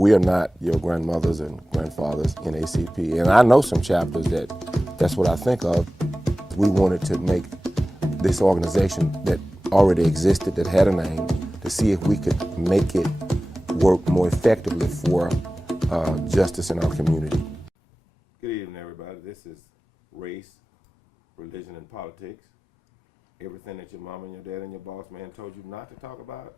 we are not your grandmothers and grandfathers in NAACP. And I know some chapters that's what I think of. We wanted to make this organization that already existed, that had a name, to see if we could make it work more effectively for justice in our community. Good evening, everybody. This is Race, Religion, and Politics. Everything that your mom and your dad and your boss man told you not to talk about,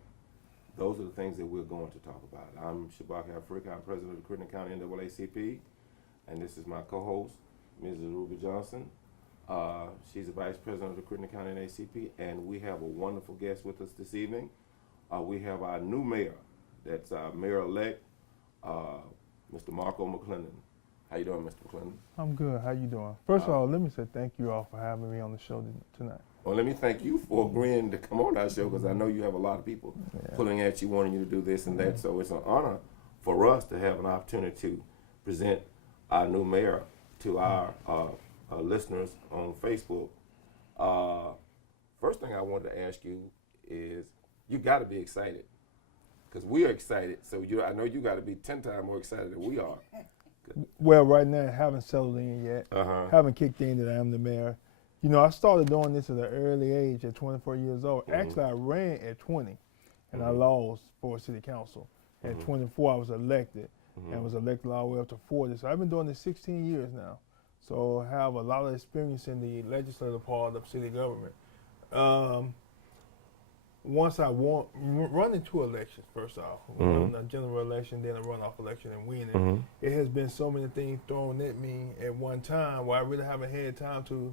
those are the things that we're going to talk about. I'm Shabaka, Afrika. I'm president of the Crittenden County NAACP, and this is my co-host, Mrs. Rubye Johnson. She's the vice president of the Crittenden County NAACP, and we have a wonderful guest with us this evening. We have our new mayor. That's Mayor-elect, Mr. Marco McClendon. How you doing, Mr. McClendon? I'm good. How you doing? First of all, let me say thank you all for having me on the show tonight. Well, let me thank you for agreeing to come on our show, because I know you have a lot of people pulling at you, wanting you to do this and that. So it's an honor for us to have an opportunity to present our new mayor to our listeners on Facebook. First thing I wanted to ask you is, you got to be excited, because we are excited. So I know you got to be 10 times more excited than we are. Well, right now, I haven't settled in yet. Haven't kicked in that I am the mayor. You know, I started doing this at an early age, at 24 years old. Actually, I ran at 20, and I lost for city council. At 24, I was elected, and was elected all the way up to 40. So I've been doing this 16 years now. So I have a lot of experience in the legislative part of city government. Once I run into elections, first off, a general election, then a runoff election, and winning, it has been so many things thrown at me at one time where I really haven't had time to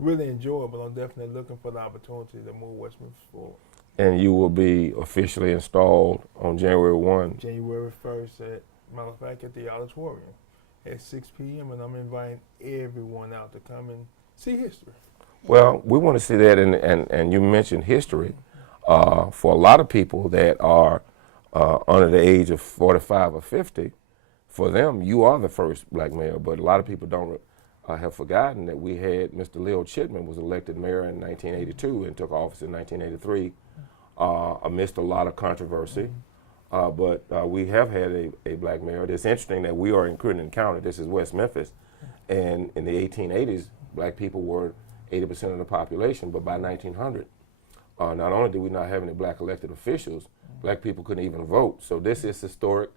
really enjoy it, but I'm definitely looking for the opportunity to move West Memphis forward. And you will be officially installed on January 1. January 1st, matter of fact, at the auditorium at 6 p.m., and I'm inviting everyone out to come and see history. Well, we want to see that, and you mentioned history. For a lot of people that are under the age of 45 or 50, for them, you are the first black mayor, but a lot of people don't have forgotten that we had Mr. Leo Chitman was elected mayor in 1982 and took office in 1983 amidst a lot of controversy. But we have had a black mayor. It's interesting that we are in Crittenden County. This is West Memphis. And in the 1880s, black people were 80% of the population, but by 1900, not only did we not have any black elected officials, black people couldn't even vote. So this is historic,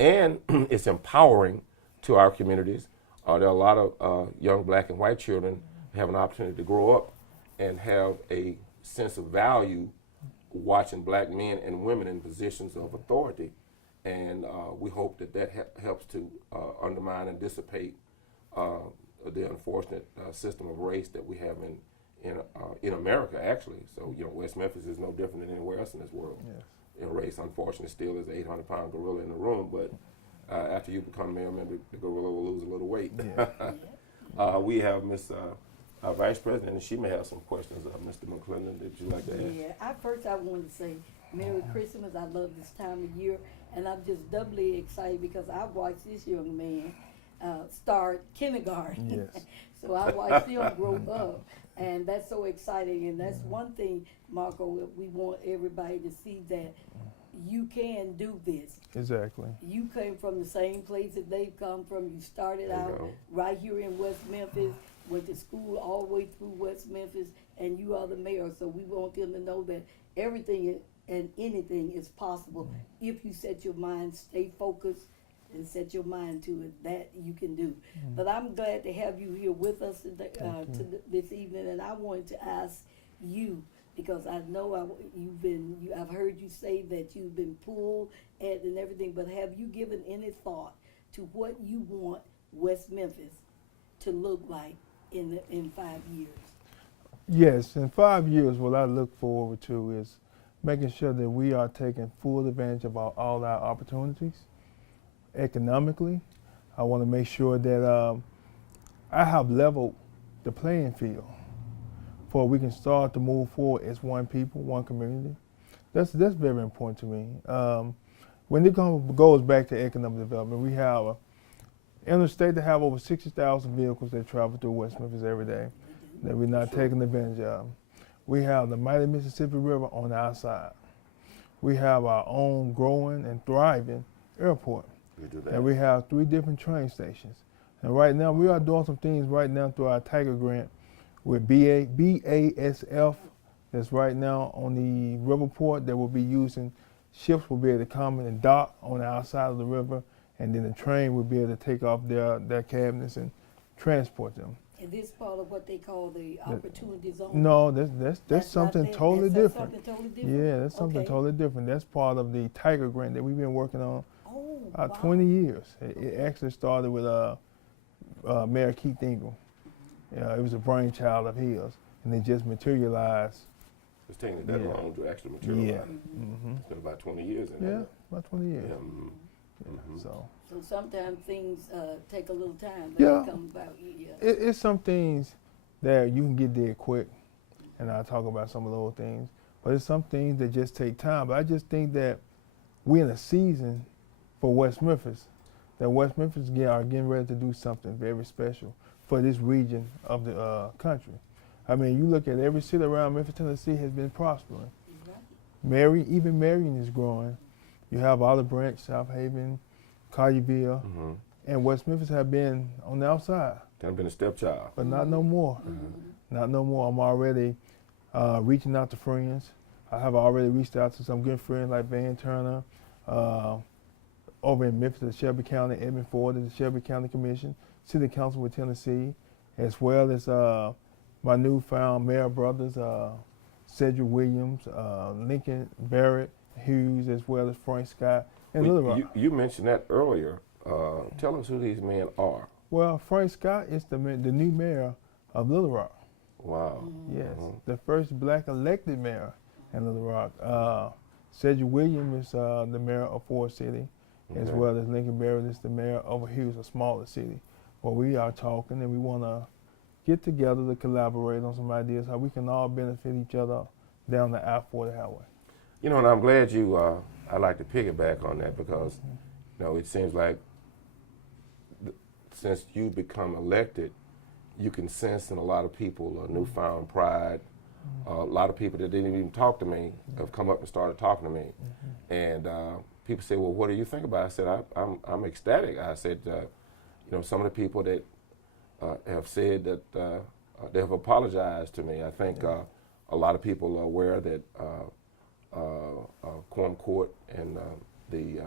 and it's empowering to our communities. There are a lot of young black and white children who have an opportunity to grow up and have a sense of value watching black men and women in positions of authority. And we hope that helps to undermine and dissipate the unfortunate system of race that we have in America, actually. So, you know, West Memphis is no different than anywhere else in this world. Yes. You know, race, unfortunately, still is an 800-pound gorilla in the room, but after you become mayor, maybe the gorilla will lose a little weight. Yeah. We have Miss Vice President, and she may have some questions. Mr. McClendon, did you like to ask? Yeah, first I wanted to say Merry Christmas. I love this time of year, and I'm just doubly excited because I watched this young man start kindergarten. Yes. So I watched him grow up, and that's so exciting. And that's one thing, Marco, we want everybody to see, that you can do this. Exactly. You came from the same place that they've come from. You started out right here in West Memphis, went to school all the way through West Memphis, and you are the mayor. So we want them to know that everything and anything is possible if you set your mind, stay focused, and set your mind to it, that you can do. But I'm glad to have you here with us today, this evening, and I wanted to ask you, because I know I've heard you say that you've been pulled at and everything, but have you given any thought to what you want West Memphis to look like in 5 years? Yes, in 5 years, what I look forward to is making sure that we are taking full advantage of all our opportunities. Economically, I want to make sure that I have leveled the playing field for we can start to move forward as one people, one community. That's very important to me. When it goes back to economic development, we have interstate that have over 60,000 vehicles that travel through West Memphis every day that we're not taking advantage of. We have the mighty Mississippi River on our side. We have our own growing and thriving airport. You do that. And we have 3 different train stations. And right now, we are doing some things right now through our Tiger Grant with BASF that's right now on the riverport that will be using, ships will be able to come in and dock on the outside of the river, and then the train will be able to take off their cabinets and transport them. And this part of what they call the opportunity zone? No, that's something totally different. Something totally different? Yeah, that's something Okay. totally different. That's part of the Tiger Grant that we've been working on Oh, about wow. 20 years. It actually started with Mayor Keith Ingram. It was a brainchild of his, and it just materialized. It's taking it that Yeah. long to actually materialize. Yeah. Mm-hmm. It's been about 20 years in Yeah, there. about 20 years. Yeah. Mhm. Mhm. So So sometimes things take a little time, but Yeah. they come about. Yeah. it's some things that you can get there quick, and I'll talk about some of those things. But it's some things that just take time. But I just think that we're in a season for West Memphis, that West Memphis are getting ready to do something very special for this region of the country. I mean, you look at every city around Memphis, Tennessee has been prospering. Right. Even Marion is growing. You have Olive Branch, South Haven, Collierville, Mhm. and West Memphis have been on the outside, Kind of been a stepchild. but not no more. Not no more. I'm already reaching out to friends. I have already reached out to some good friends like Van Turner, over in Memphis, the Shelby County, Edmund Ford, the Shelby County Commission, City Council with Tennessee, as well as my newfound mayor brothers, Cedric Williams, Lincoln Barrett, Hughes, as well as Frank Scott, and Little Rock. You mentioned that earlier. Tell us who these men are. Well, Frank Scott is the new mayor of Little Rock. Wow. Yes, Mhm. the first black elected mayor in Little Rock. Cedric Williams is the mayor of Ford City, as Okay. well as Lincoln Barrett is the mayor of Hughes, a smaller city. Well, we are talking and we want to get together to collaborate on some ideas how we can all benefit each other down the I-40 highway. You know, and I'm glad you, I'd like to piggyback on that because, you know, it seems like since you become elected, you can sense in a lot of people a newfound pride. A lot of people that didn't even talk to me have come up and started talking to me. And people say, well, what do you think about it? I said, I'm ecstatic. I said, you know, some of the people that have said that they have apologized to me. I think a lot of people are aware that Quorum Court and the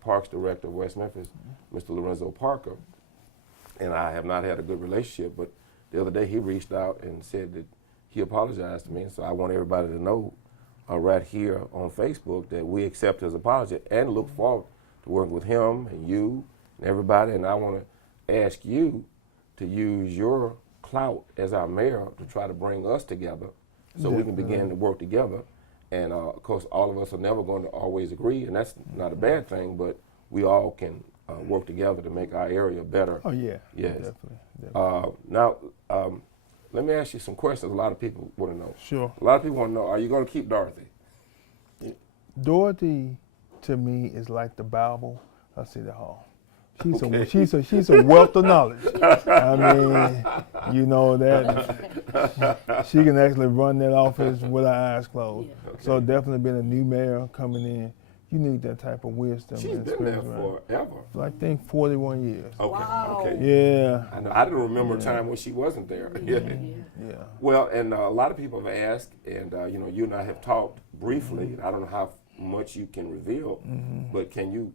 Parks Director of West Memphis, Mr. Lorenzo Parker, and I have not had a good relationship, but the other day he reached out and said that he apologized to me, and so I want everybody to know right here on Facebook that we accept his apology and look forward to working with him and you and everybody, and I want to ask you to use your clout as our mayor to try to bring us together so we can begin to work together. And of course, all of us are never going to always agree, and that's not a bad thing, but we all can work together to make our area better. Oh, yeah. Yes. Definitely. Now, let me ask you some questions a lot of people want to know. Sure. A lot of people want to know, are you going to keep Dorothy? Dorothy, to me, is like the Bible of City Hall. Okay. She's a wealth of knowledge. I mean, you know that she can actually run that office with her eyes closed. Yeah. Okay. So definitely being a new mayor coming in, you need that type of wisdom. She's and been there experience. forever. I think 41 years. Okay, Wow. okay. Yeah. I know. I didn't remember a time when she wasn't there. Yeah. Well, and a lot of people have asked, and you know, you and I have talked briefly. I don't know how much you can reveal, but can you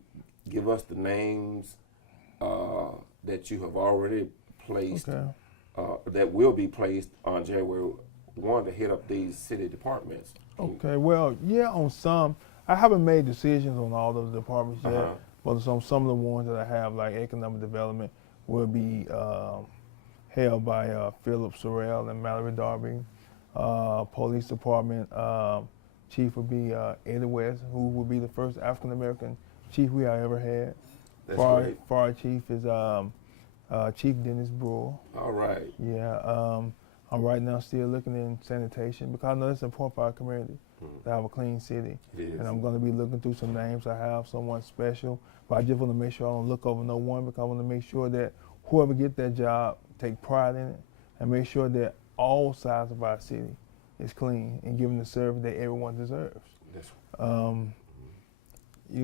give us the names that you have already placed, Okay. that will be placed on January 1 to head up these city departments? Okay. Well, yeah, on some. I haven't made decisions on all those departments yet, but some of the ones that I have, like economic development, will be held by Philip Sorrell and Mallory Darby. Police department chief would be Eddie West, who will be the first African American chief we have ever had. That's great. Fire chief is Chief Dennis Brewer. All right. Yeah. I'm right now still looking in sanitation because I know it's important for our community to have a clean city. It is. And I'm going to be looking through some names. I have someone special, but I just want to make sure I don't look over no one because I want to make sure that whoever gets that job take pride in it and make sure that all sides of our city is clean and giving the service that everyone deserves. That's You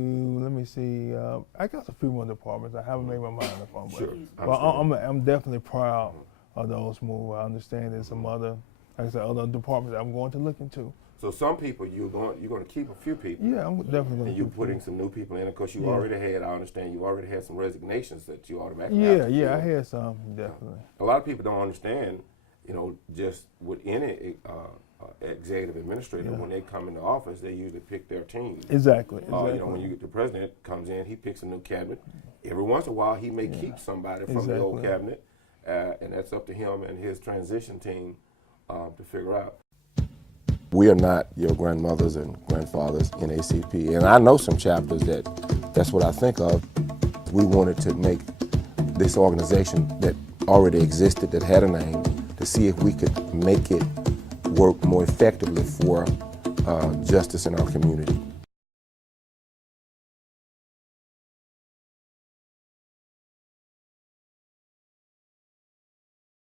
me see. I got a few more departments. I haven't made my mind up on, Sure. but I'm definitely proud of those moves. I understand there's some other, like I said, other departments I'm going to look into. So some people you're going to keep a few people. Yeah, I'm definitely going And to. you're putting some new people in. Of course, you Yeah. already had. I understand you already had some resignations that you automatically. Yeah, have to yeah, I fill. had some definitely. A lot of people don't understand. Just with any executive administrator, Yeah. when they come into office, they usually pick their team. Exactly. When the president comes in, he picks a new cabinet. Every once in a while, he may keep somebody from the old cabinet, and that's up to him and his transition team to figure out. We are not your grandmothers and grandfathers in NAACP, and I know some chapters that's what I think of. We wanted to make this organization that already existed, that had a name, to see if we could make it work more effectively for justice in our community.